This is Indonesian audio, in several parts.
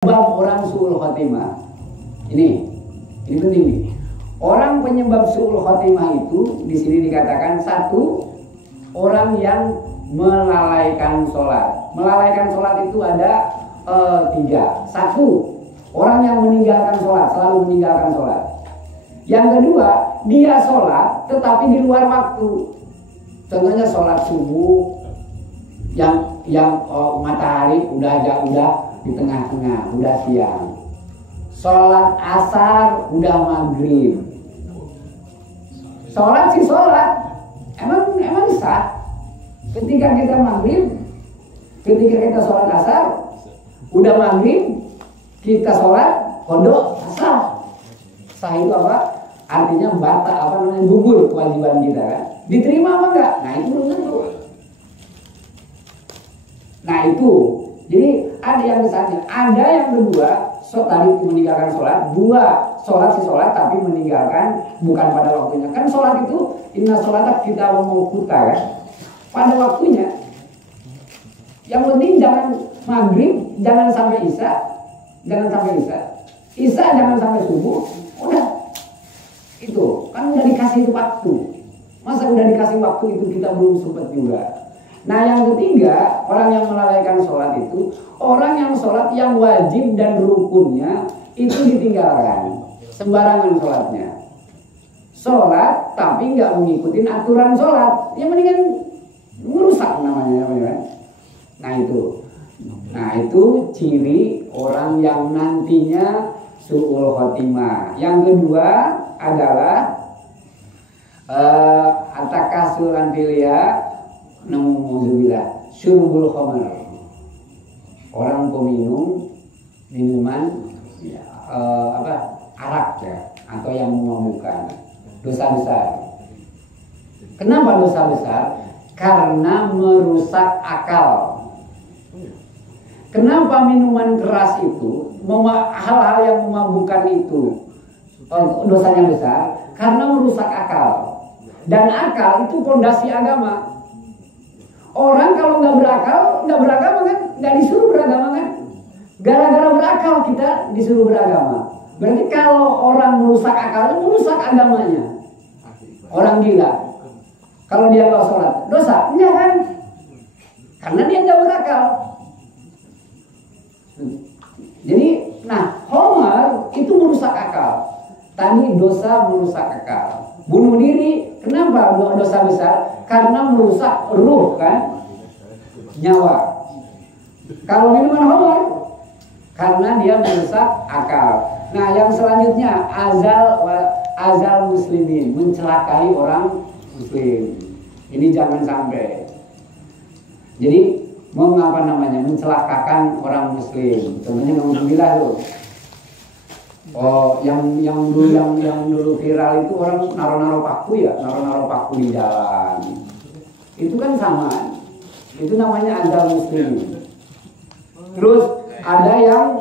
Penyebab orang su'ul khotimah. Ini penting nih. Orang penyebab su'ul khotimah itu di sini dikatakan satu, orang yang melalaikan sholat. Melalaikan sholat itu ada tiga. Satu, orang yang meninggalkan sholat, selalu meninggalkan sholat. Yang kedua, dia sholat tetapi di luar waktu. Contohnya sholat subuh yang matahari udah di tengah-tengah, udah siang. Sholat asar udah maghrib. Sholat sih sholat, emang sah. Ketika kita maghrib, ketika kita sholat asar, udah maghrib, kita sholat kodok asar. Sah itu apa? Artinya gugur kewajiban kita kan? Diterima apa enggak? Nah itu belum tentu. Nah itu. Jadi ada yang misalnya, ada yang kedua, tadi meninggalkan sholat. Dua, sholat sih sholat tapi meninggalkan bukan pada waktunya. Kan sholat itu inna sholat kita mauquta kan, pada waktunya. Yang penting jangan maghrib, jangan sampai isya, isya jangan sampai subuh. Udah, itu kan udah dikasih waktu. Masa udah dikasih waktu itu kita belum sempat juga. Nah yang ketiga, orang yang melalaikan sholat itu orang yang sholat yang wajib dan rukunnya itu ditinggalkan, sembarangan sholatnya. Sholat tapi nggak mengikuti aturan sholat, ya mendingan merusak namanya. Nah itu ciri orang yang nantinya su'ul khotimah. Yang kedua adalah atakasuran filia, namuzubillah, syurbul khamar. Orang peminum minuman arak ya, atau yang memabukkan. Dosa besar. Kenapa dosa besar? Karena merusak akal. Kenapa minuman keras itu, hal-hal yang memabukkan itu dosanya besar? Karena merusak akal. Dan akal itu fondasi agama. Orang kalau nggak beragama kan, nggak disuruh beragama kan. Gara-gara berakal kita disuruh beragama. Berarti kalau orang merusak akalnya, merusak agamanya. Orang gila, kalau dia nggak sholat, dosa? Enggak kan? Karena dia nggak berakal. Jadi, khamar itu merusak akal. Tadi dosa merusak akal. Bunuh diri, kenapa dosa besar? Karena merusak ruh kan, nyawa. Kalau minuman khamar, karena dia merusak akal. Nah yang selanjutnya azal muslimin, mencelakai orang muslim. Ini jangan sampai. Jadi mencelakakan orang muslim. Contohnya alhamdulillah tuh. Oh, yang dulu viral itu orang naruh paku di jalan. Itu kan sama. Itu namanya azal muslim. Terus ada yang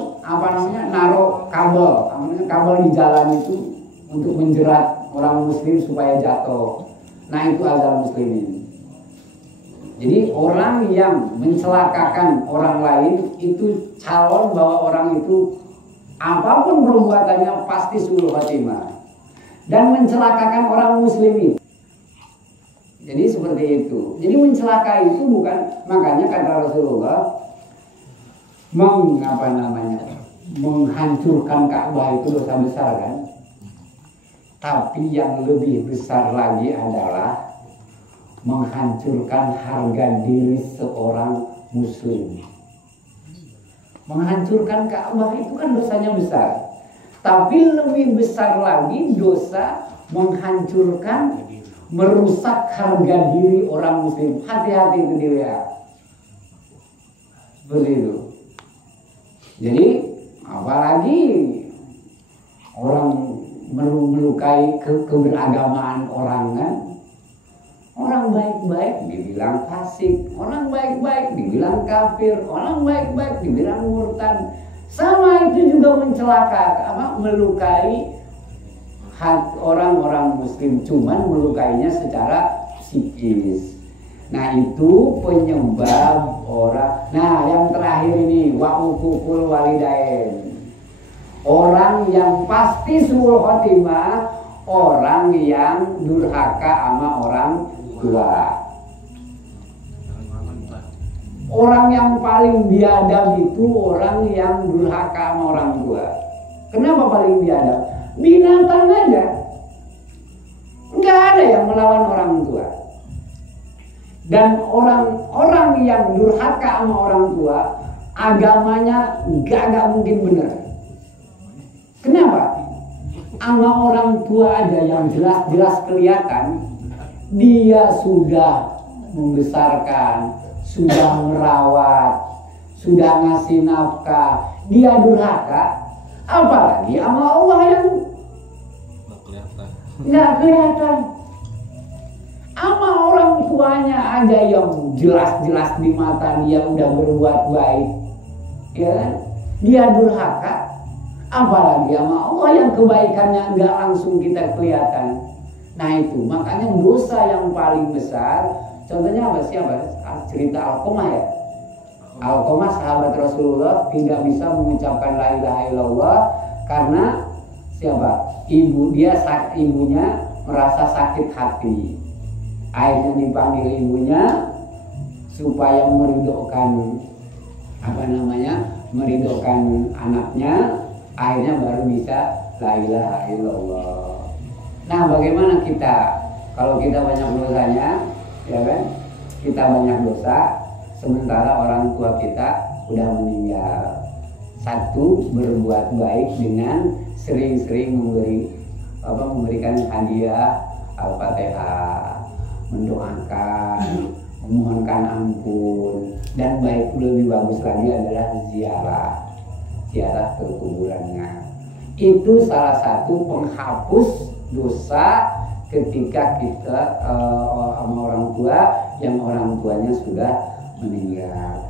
naruh kabel di jalan itu untuk menjerat orang muslim supaya jatuh. Nah itu azal muslimin. Jadi orang yang mencelakakan orang lain itu calon bahwa orang itu apapun perbuatannya pasti su'ul khotimah. Dan mencelakakan orang muslim itu. Jadi seperti itu. Jadi mencelakai itu bukan, makanya kata Rasulullah, menghancurkan Ka'bah itu dosa besar kan. Tapi yang lebih besar lagi adalah menghancurkan harga diri seorang muslim. Menghancurkan Ka'bah itu kan dosanya besar. Tapi lebih besar lagi dosa menghancurkan, merusak harga diri orang muslim. Hati-hati itu dilihat. Seperti itu. Jadi apalagi orang melukai keberagamaan orang kan. Orang baik-baik dibilang fasik, orang baik-baik dibilang kafir, orang baik-baik dibilang murtad. Sama itu juga melukai hati orang-orang muslim, cuman melukainya secara psikis. Nah itu penyebab orang. Nah yang terakhir ini wa uququl walidain. Orang yang pasti suul khotimah, orang yang durhaka sama orang tua. Orang yang paling biadab itu orang yang durhaka sama orang tua. Kenapa paling biadab? Binatang aja nggak ada yang melawan orang tua. Dan orang-orang yang durhaka sama orang tua, agamanya nggak mungkin benar. Kenapa? Sama orang tua aja yang jelas-jelas kelihatan dia sudah membesarkan, sudah merawat, sudah ngasih nafkah, dia durhaka, apalagi sama Allah yang nggak kelihatan. Sama orang tuanya aja yang jelas-jelas di mata dia udah berbuat baik, ya kan? Dia durhaka, apalagi sama Allah yang kebaikannya nggak langsung kita kelihatan. Nah itu makanya dosa yang paling besar. Contohnya apa? Siapa? Cerita Alqamah ya. Alqamah sahabat Rasulullah tidak bisa mengucapkan la ilaha illallah karena siapa? Ibunya merasa sakit hati. Akhirnya dipanggil ibunya supaya meridhokan meridhokan anaknya. Akhirnya baru bisa la ilaha illallah. Nah, bagaimana kita kalau kita banyak dosanya, ya kan? Kita banyak dosa, sementara orang tua kita udah meninggal. Satu, berbuat baik dengan sering-sering memberikan hadiah Al-Fatihah, mendoakan, memohonkan ampun, dan baik lebih bagus lagi adalah ziarah ke kuburannya. Itu salah satu penghapus dosa ketika kita sama orang tua yang orang tuanya sudah meninggal.